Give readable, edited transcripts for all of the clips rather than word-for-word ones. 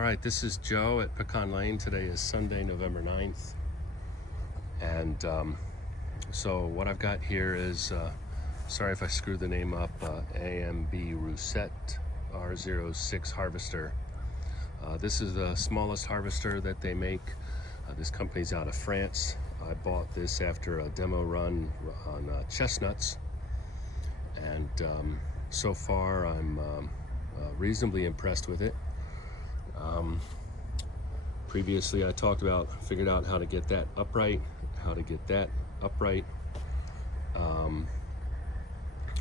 All right, this is Joe at Pecan Lane. Today is Sunday, November 9th. And so what I've got here is, sorry if I screwed the name up, AMB rousset R06 harvester. This is the smallest harvester that they make. This company's out of France. I bought this after a demo run on chestnuts. And so far I'm reasonably impressed with it. Previously I figured out how to get that upright,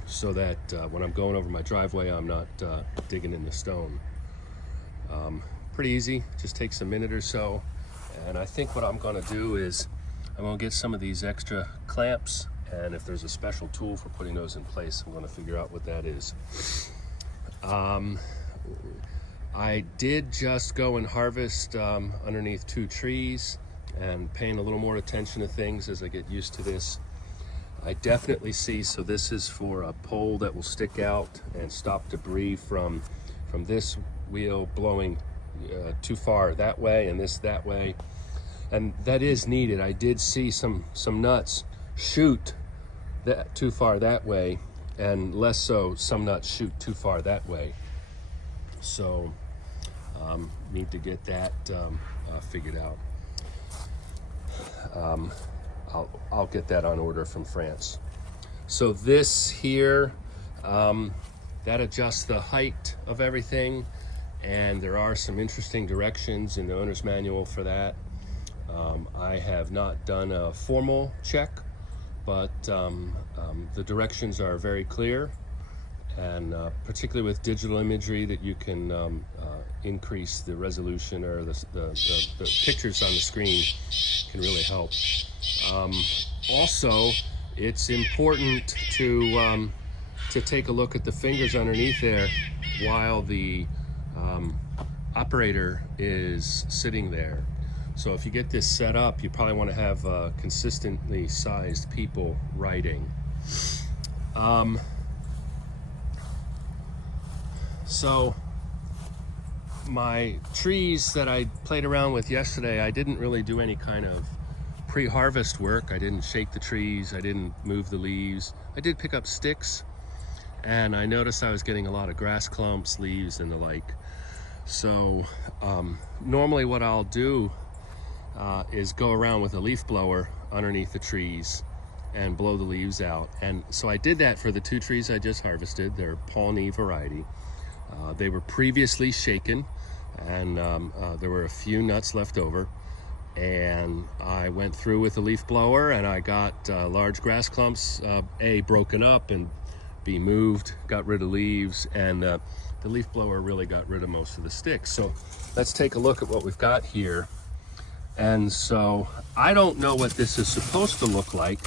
so that when I'm going over my driveway, I'm not digging in the stone. Pretty easy, just takes a minute or so. And I think what I'm gonna do is I'm gonna get some of these extra clamps, and if there's a special tool for putting those in place, I'm gonna figure out what that is. I did just go and harvest underneath 2 trees and paying a little more attention to things as I get used to this. I definitely see, so this is for a pole that will stick out and stop debris from this wheel blowing too far that way and this that way. And that is needed. I did see some nuts shoot that too far that way, and less so some nuts shoot too far that way. So need to get that figured out. I'll get that on order from France. So this here, that adjusts the height of everything, and there are some interesting directions in the owner's manual for that. I have not done a formal check, but the directions are very clear. And particularly with digital imagery, that you can increase the resolution, or the pictures on the screen can really help. Also, it's important to take a look at the fingers underneath there while the operator is sitting there. So if you get this set up, you probably want to have consistently sized people writing. So my trees that I played around with yesterday, I didn't really do any kind of pre-harvest work. I didn't shake the trees, I didn't move the leaves. I did pick up sticks, and I noticed I was getting a lot of grass clumps, leaves, and the like. So normally what I'll do is go around with a leaf blower underneath the trees and blow the leaves out. And so I did that for the 2 trees I just harvested. They're Pawnee variety. They were previously shaken, and there were a few nuts left over, and I went through with a leaf blower, and I got large grass clumps, A, broken up, and B, moved, got rid of leaves, and the leaf blower really got rid of most of the sticks. So let's take a look at what we've got here. And so I don't know what this is supposed to look like,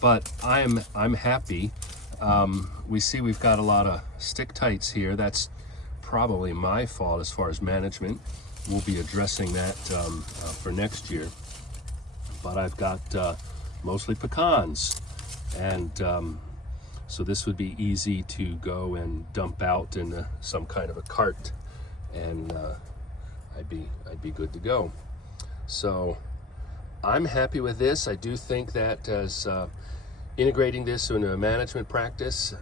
but I'm happy. We see we've got a lot of stick tights here. That's probably my fault as far as management. We'll be addressing that for next year. But I've got mostly pecans, and so this would be easy to go and dump out in some kind of a cart, and I'd be good to go. So I'm happy with this. I do think that as integrating this into a management practice,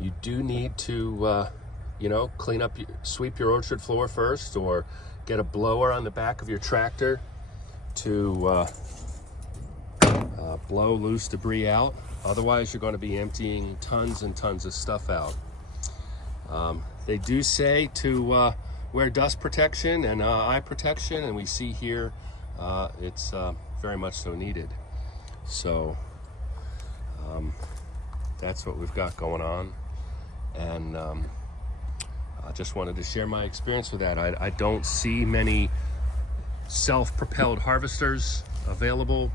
you do need to sweep your orchard floor first, or get a blower on the back of your tractor to blow loose debris out. Otherwise, you're going to be emptying tons and tons of stuff out. They do say to wear dust protection and eye protection, and we see here it's very much so needed. So that's what we've got going on, and I just wanted to share my experience with that. I don't see many self-propelled harvesters available.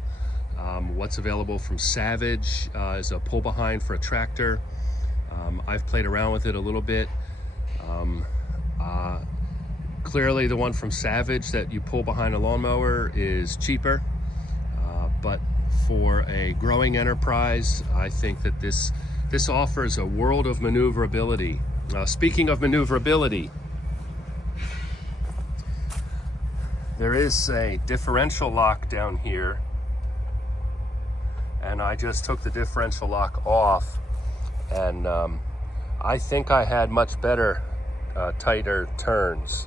What's available from Savage is a pull behind for a tractor. I've played around with it a little bit. Clearly the one from Savage that you pull behind a lawnmower is cheaper, but for a growing enterprise, I think that this offers a world of maneuverability. Speaking of maneuverability, there is a differential lock down here, and I just took the differential lock off, and I think I had much better tighter turns,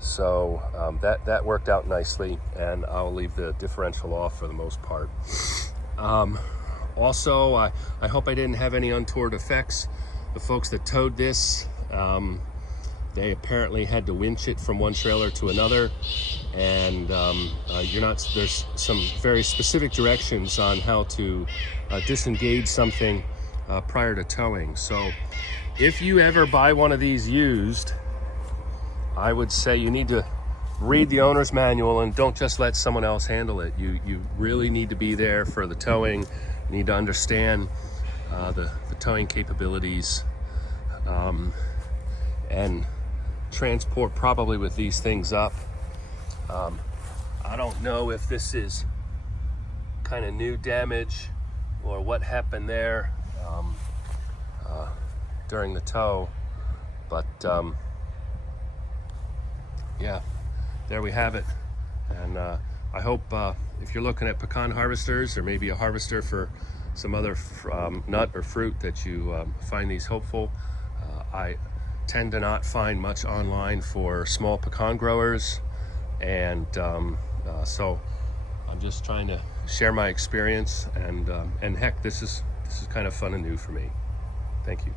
so that worked out nicely, and I'll leave the differential off for the most part. Also, I hope I didn't have any untoward effects. The folks that towed this, they apparently had to winch it from one trailer to another, and there's some very specific directions on how to disengage something prior to towing. So if you ever buy one of these used, I would say you need to read the owner's manual and don't just let someone else handle it. You really need to be there for the towing. You need to understand the towing capabilities, and transport probably with these things up. I don't know if this is kind of new damage or what happened there during the tow, but yeah, there we have it. And I hope if you're looking at pecan harvesters, or maybe a harvester for some other nut or fruit, that you find these helpful. I tend to not find much online for small pecan growers, and so I'm just trying to share my experience, and heck, this is kind of fun and new for me. Thank you.